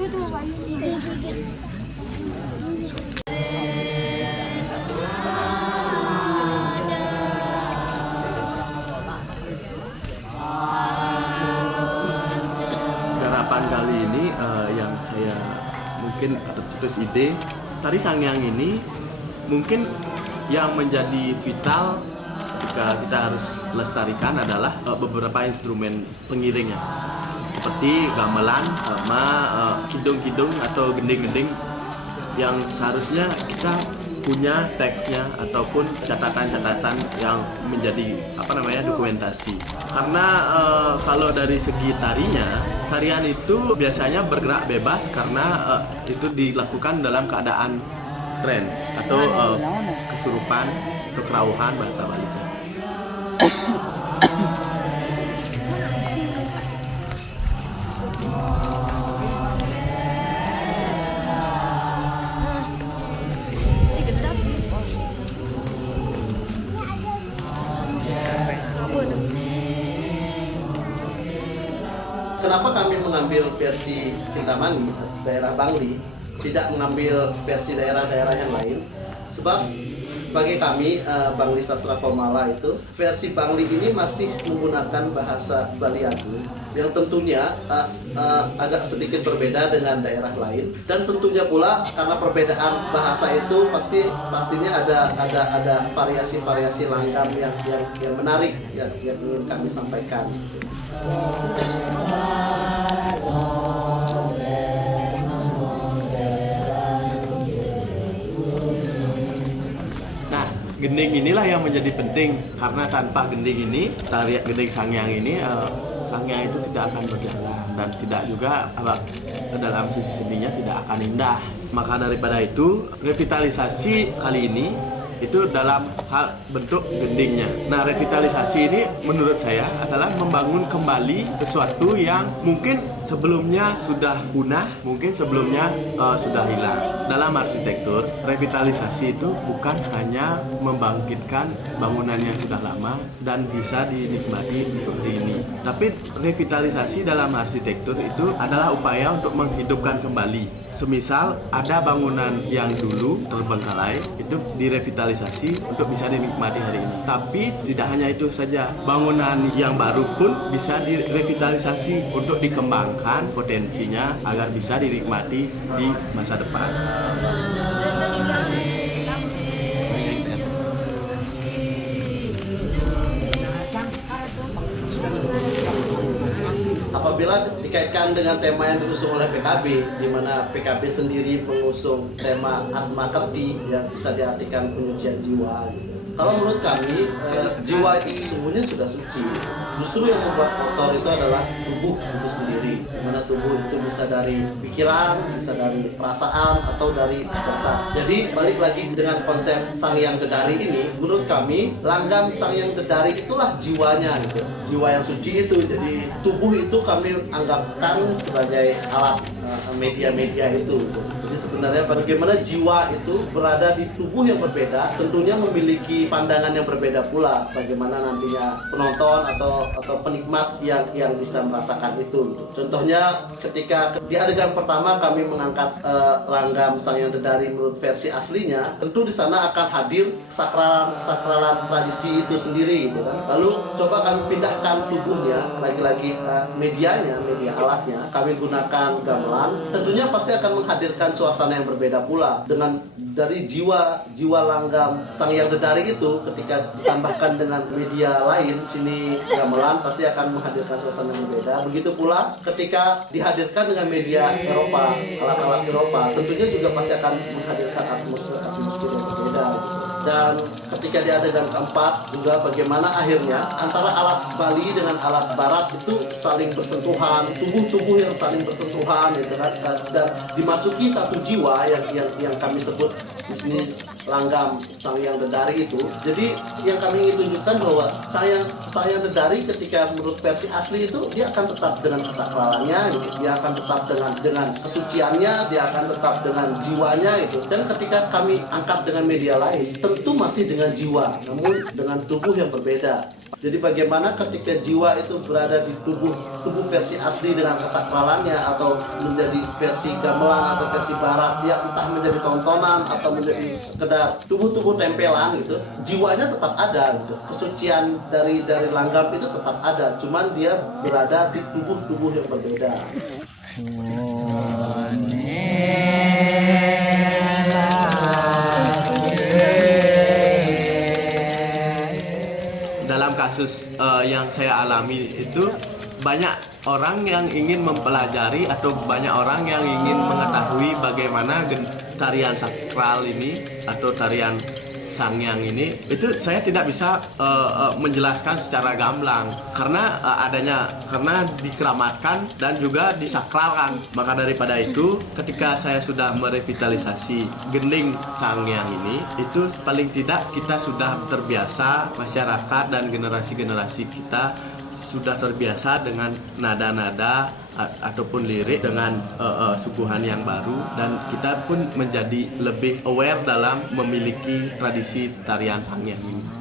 Itu tuh garapan kali ini yang saya mungkin tercetus ide tari Sangyang ini mungkin yang menjadi vital jika kita harus lestarikan adalah beberapa instrumen pengiringnya seperti gamelan sama kidung-kidung atau gending-gending yang seharusnya kita punya teksnya ataupun catatan-catatan yang menjadi dokumentasi. Karena kalau dari segi tarian itu biasanya bergerak bebas karena itu dilakukan dalam keadaan trance atau kesurupan atau kerauhan bahasa Bali. Kenapa kami mengambil versi Kintamani, daerah Bangli, tidak mengambil versi daerah-daerah yang lain? Sebab bagi kami, Bangli Sastra Komala itu, versi Bangli ini masih menggunakan bahasa Bali Agung yang tentunya agak sedikit berbeda dengan daerah lain. Dan tentunya pula karena perbedaan bahasa itu pastinya ada variasi-variasi langgam yang menarik yang ingin kami sampaikan. Nah, gending inilah yang menjadi penting karena tanpa gending ini, tarian gending Sangyang ini, Sangyang itu tidak akan berjalan dan tidak juga dalam sisi seninya tidak akan indah. Maka daripada itu, revitalisasi kali ini itu dalam hal bentuk gendingnya. Nah, revitalisasi ini menurut saya adalah membangun kembali sesuatu yang mungkin sebelumnya sudah punah, mungkin sebelumnya sudah hilang. Dalam arsitektur, revitalisasi itu bukan hanya membangkitkan bangunan yang sudah lama dan bisa dinikmati untuk hari ini. Tapi revitalisasi dalam arsitektur itu adalah upaya untuk menghidupkan kembali. Semisal ada bangunan yang dulu terbengkalai, itu direvitalisasi untuk bisa dinikmati hari ini. Tapi tidak hanya itu saja, bangunan yang baru pun bisa direvitalisasi untuk dikembangkan potensinya agar bisa dinikmati di masa depan. Apabila dikaitkan dengan tema yang diusung oleh PKB, di mana PKB sendiri mengusung tema Atma Kerti yang bisa diartikan penyucian jiwa. Kalau menurut kami, jiwa itu sesungguhnya sudah suci. Justru yang membuat kotor itu adalah tubuh itu sendiri. Di mana tubuh itu bisa dari pikiran, bisa dari perasaan, atau dari jasad. Jadi balik lagi dengan konsep Sangyang Dedari ini, menurut kami langgam Sangyang Dedari itulah jiwanya gitu. Jiwa yang suci itu. Jadi tubuh itu kami anggapkan sebagai alat media-media itu. Jadi sebenarnya bagaimana jiwa itu berada di tubuh yang berbeda, tentunya memiliki pandangan yang berbeda pula. Bagaimana nantinya penonton atau penikmat yang bisa merasakan itu. Contohnya ketika di adegan pertama kami mengangkat langgam Sangyang Dedari menurut versi aslinya, tentu di sana akan hadir sakralan tradisi itu sendiri gitu kan. Lalu coba kami pindahkan tubuhnya, lagi-lagi media alatnya, kami gunakan gamelan, tentunya pasti akan menghadirkan suasana yang berbeda pula. Dengan dari jiwa langgam Sangyang Dedari itu ketika ditambahkan dengan media lain, sini gamelan pasti akan menghadirkan suasana yang berbeda. Begitu pula ketika dihadirkan dengan media Eropa, alat-alat Eropa, tentunya juga pasti akan menghadirkan atmosfer yang berbeda. Dan ketika di adegan keempat juga bagaimana akhirnya antara alat Bali dengan alat Barat itu saling bersentuhan, tubuh-tubuh yang saling bersentuhan gitu kan, dan dimasuki satu jiwa yang kami sebut di sini langgam Sangyang Dedari itu. Jadi yang kami ingin tunjukkan bahwa Sangyang Dedari ketika menurut versi asli itu dia akan tetap dengan kesakralannya gitu. Dia akan tetap dengan kesuciannya, dia akan tetap dengan jiwanya gitu. Dan ketika kami angkat dengan media lain, tentu masih dengan jiwa, namun dengan tubuh yang berbeda. Jadi bagaimana ketika jiwa itu berada di tubuh versi asli dengan kesakralannya, atau menjadi versi gamelan atau versi barat, dia entah menjadi tontonan atau menjadi sekedar tubuh tempelan gitu, jiwanya tetap ada gitu. Kesucian dari langgam itu tetap ada, cuman dia berada di tubuh yang berbeda. Dalam kasus yang saya alami itu, banyak orang yang ingin mempelajari atau banyak orang yang ingin mengetahui bagaimana tarian sakral ini atau tarian sangyang ini, itu saya tidak bisa menjelaskan secara gamblang karena karena dikeramatkan dan juga disakralkan. Maka daripada itu, ketika saya sudah merevitalisasi gending sangyang ini, itu paling tidak kita sudah terbiasa, masyarakat dan generasi-generasi kita sudah terbiasa dengan nada-nada ataupun lirik dengan suguhan yang baru, dan kita pun menjadi lebih aware dalam memiliki tradisi tarian sangyang ini.